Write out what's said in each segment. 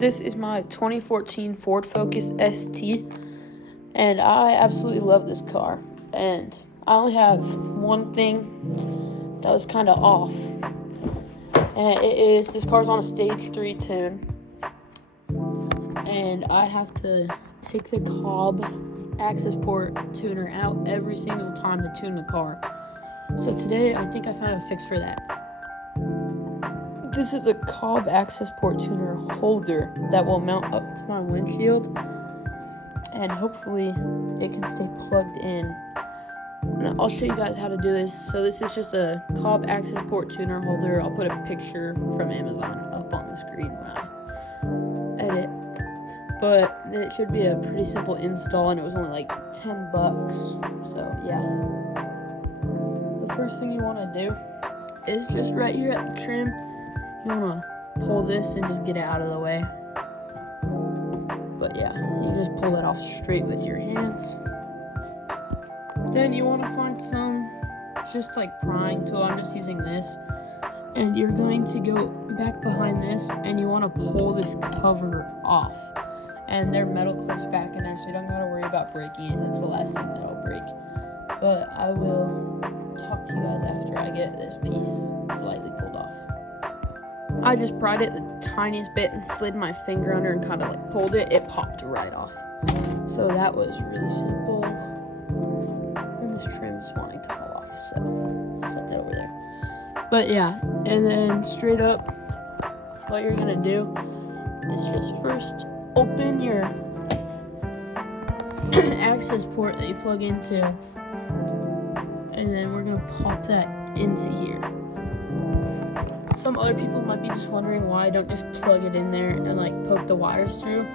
This is my 2014 Ford Focus ST, and I absolutely love this car. And I only have one thing that was kind of off, and it is this car's on a stage 3 tune, and I have to take the Cobb access port tuner out every single time to tune the car. So today I think I found a fix for that. This is a Cobb access port tuner holder that will mount up to my windshield, and hopefully it can stay plugged in. And I'll show you guys how to do this. So this is just a Cobb access port tuner holder. I'll put a picture from Amazon up on the screen when I edit. But it should be a pretty simple install, and it was only like $10. So yeah. The first thing you want to do is just right here at the trim, you want to pull this and just get it out of the way. But yeah, you can just pull that off straight with your hands. Then you want to find some just like prying tool. I'm just using this. And you're going to go back behind this, and you want to pull this cover off. And their metal clips back in there, so you don't got to worry about breaking it. That's the last thing that'll break. But I will talk to you guys after I get this piece slightly pulled off. I just pried it the tiniest bit and slid my finger under and kind of like pulled it. It popped right off. So that was really simple. And this trim's wanting to fall off, so I'll set that over there. But yeah, and then straight up, what you're gonna do is just first open your access port that you plug into, and then we're gonna pop that into here. Some other people might be just wondering why I don't just plug it in there and like poke the wires through.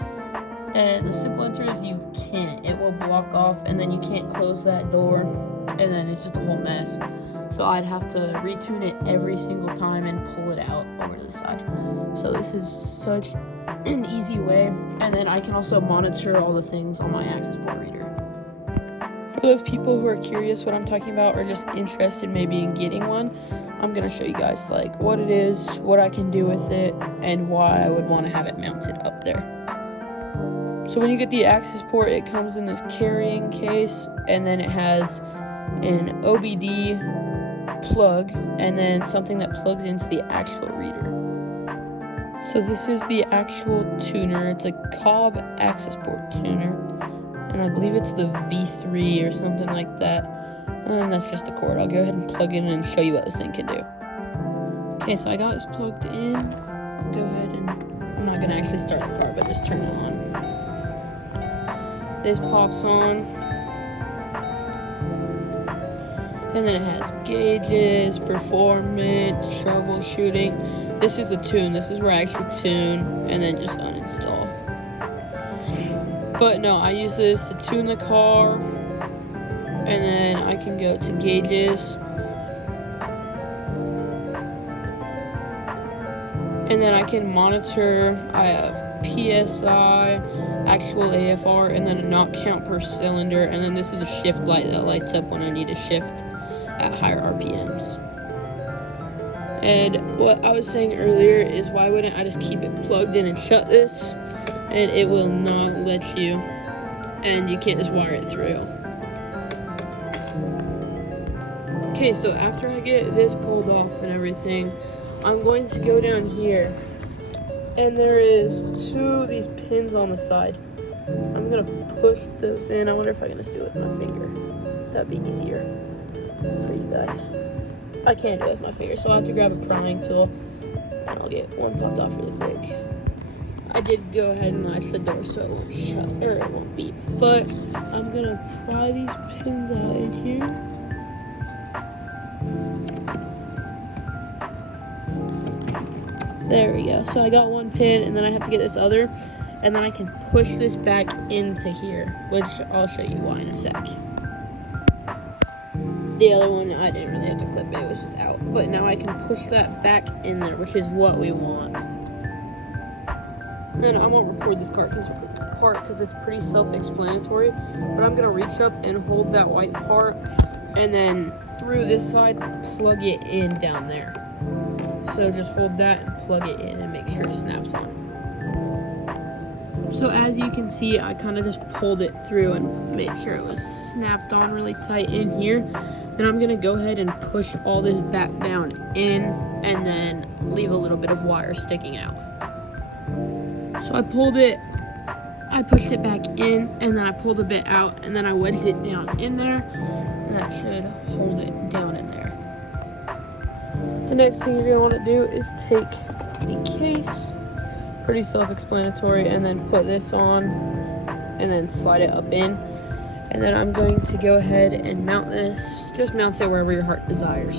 And the simple answer is you can't. It will block off, and then you can't close that door, and then it's just a whole mess. So I'd have to retune it every single time and pull it out over to the side. So this is such an easy way. And then I can also monitor all the things on my access port reader. For those people who are curious what I'm talking about, or just interested maybe in getting one, I'm going to show you guys like what it is, what I can do with it, and why I would want to have it mounted up there. So when you get the access port, it comes in this carrying case, and then it has an OBD plug, and then something that plugs into the actual reader. So this is the actual tuner. It's a Cobb access port tuner, and I believe it's the V3 or something like that. And that's just the cord. I'll go ahead and plug in and show you what this thing can do. Okay, so I got this plugged in. Go ahead and, I'm not gonna actually start the car, but just turn it on. This pops on, and then it has gauges, performance, troubleshooting. This is the tune. This is where I actually tune and then just uninstall. But no, I use this to tune the car, and then I can go to gauges, and then I can monitor. I have PSI, actual AFR, and then a knot count per cylinder, and then this is a shift light that lights up when I need to shift at higher RPMs. And what I was saying earlier is, why wouldn't I just keep it plugged in and shut this, and it will not let you, and you can't just wire it through. Okay, so after I get this pulled off and everything, I'm going to go down here, and there is 2 of these pins on the side. I'm gonna push those in. I wonder if I can just do it with my finger. That'd be easier for you guys. I can't do it with my finger, so I'll have to grab a prying tool, and I'll get one popped off really quick. I did go ahead and latch the door so it won't shut, or it won't beep. But I'm gonna pry these pins out in here. There we go. So I got one pin, and then I have to get this other, and then I can push this back into here, which I'll show you why in a sec. The other one, I didn't really have to clip it, it was just out. But now I can push that back in there, which is what we want. Then I won't record this part because it's pretty self-explanatory, but I'm going to reach up and hold that white part, and then through this side, plug it in down there. So just hold that and plug it in and make sure it snaps on. So as you can see, I kind of just pulled it through and made sure it was snapped on really tight in here. Then I'm gonna go ahead and push all this back down in, and then leave a little bit of wire sticking out. So I pushed it back in, and then I pulled a bit out, and then I wedged it down in there, and that should hold it down in there. The next thing you're gonna want to do is take the case, pretty self-explanatory, and then put this on, and then slide it up in. And then I'm going to go ahead and mount this. Just mount it wherever your heart desires.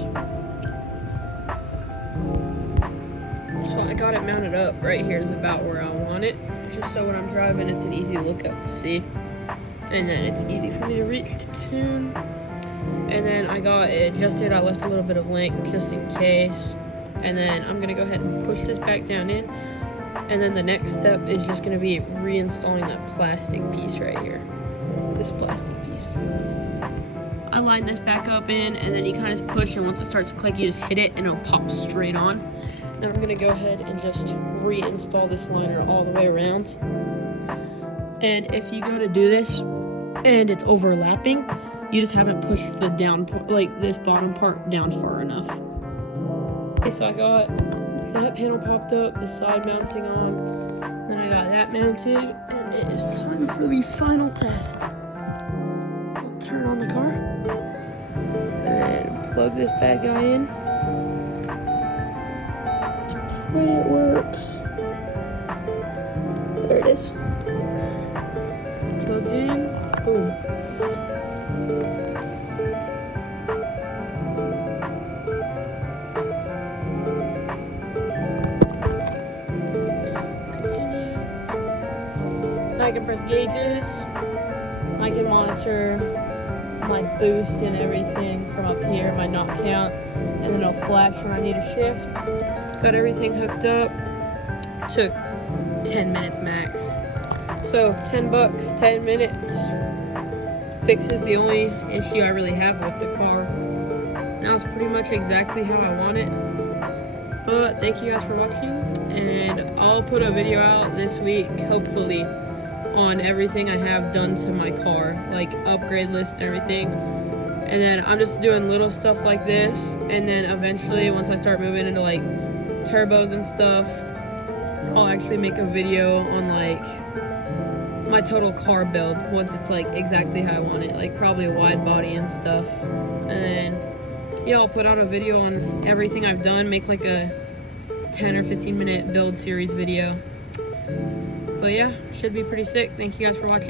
So I got it mounted up. Right here is about where I want it, just so when I'm driving it's an easy look up to see, and then it's easy for me to reach to tune. And then I got it adjusted. I left a little bit of length just in case. And then I'm gonna go ahead and push this back down in, and then the next step is just gonna be reinstalling that plastic piece right here. This plastic piece. I line this back up in, and then you kind of just push, and once it starts to click, you just hit it and it'll pop straight on. Now I'm gonna go ahead and just reinstall this liner all the way around. And if you go to do this and it's overlapping, you just haven't pushed the down, like this bottom part down far enough. Okay, so I got that panel popped up, the side mounting on, then I got that mounted, and it is time for the final test. I'll turn on the car and plug this bad guy in. Let's pray it works. There it is. Plugged in. Boom. Continue. I can press gauges. I can monitor my boost and everything from up here, my knot count, and then it'll flash when I need a shift. Got everything hooked up. Took 10 minutes max. So $10, 10 minutes. Fixes the only issue I really have with the car. Now it's pretty much exactly how I want it. But thank you guys for watching, and I'll put a video out this week, hopefully, on everything I have done to my car, like upgrade list and everything. And then I'm just doing little stuff like this, and then eventually once I start moving into like turbos and stuff, I'll actually make a video on like my total car build once it's like exactly how I want it, like probably a wide body and stuff. And then yeah, I'll put out a video on everything I've done, make like a 10 or 15 minute build series video. But yeah, should be pretty sick. Thank you guys for watching.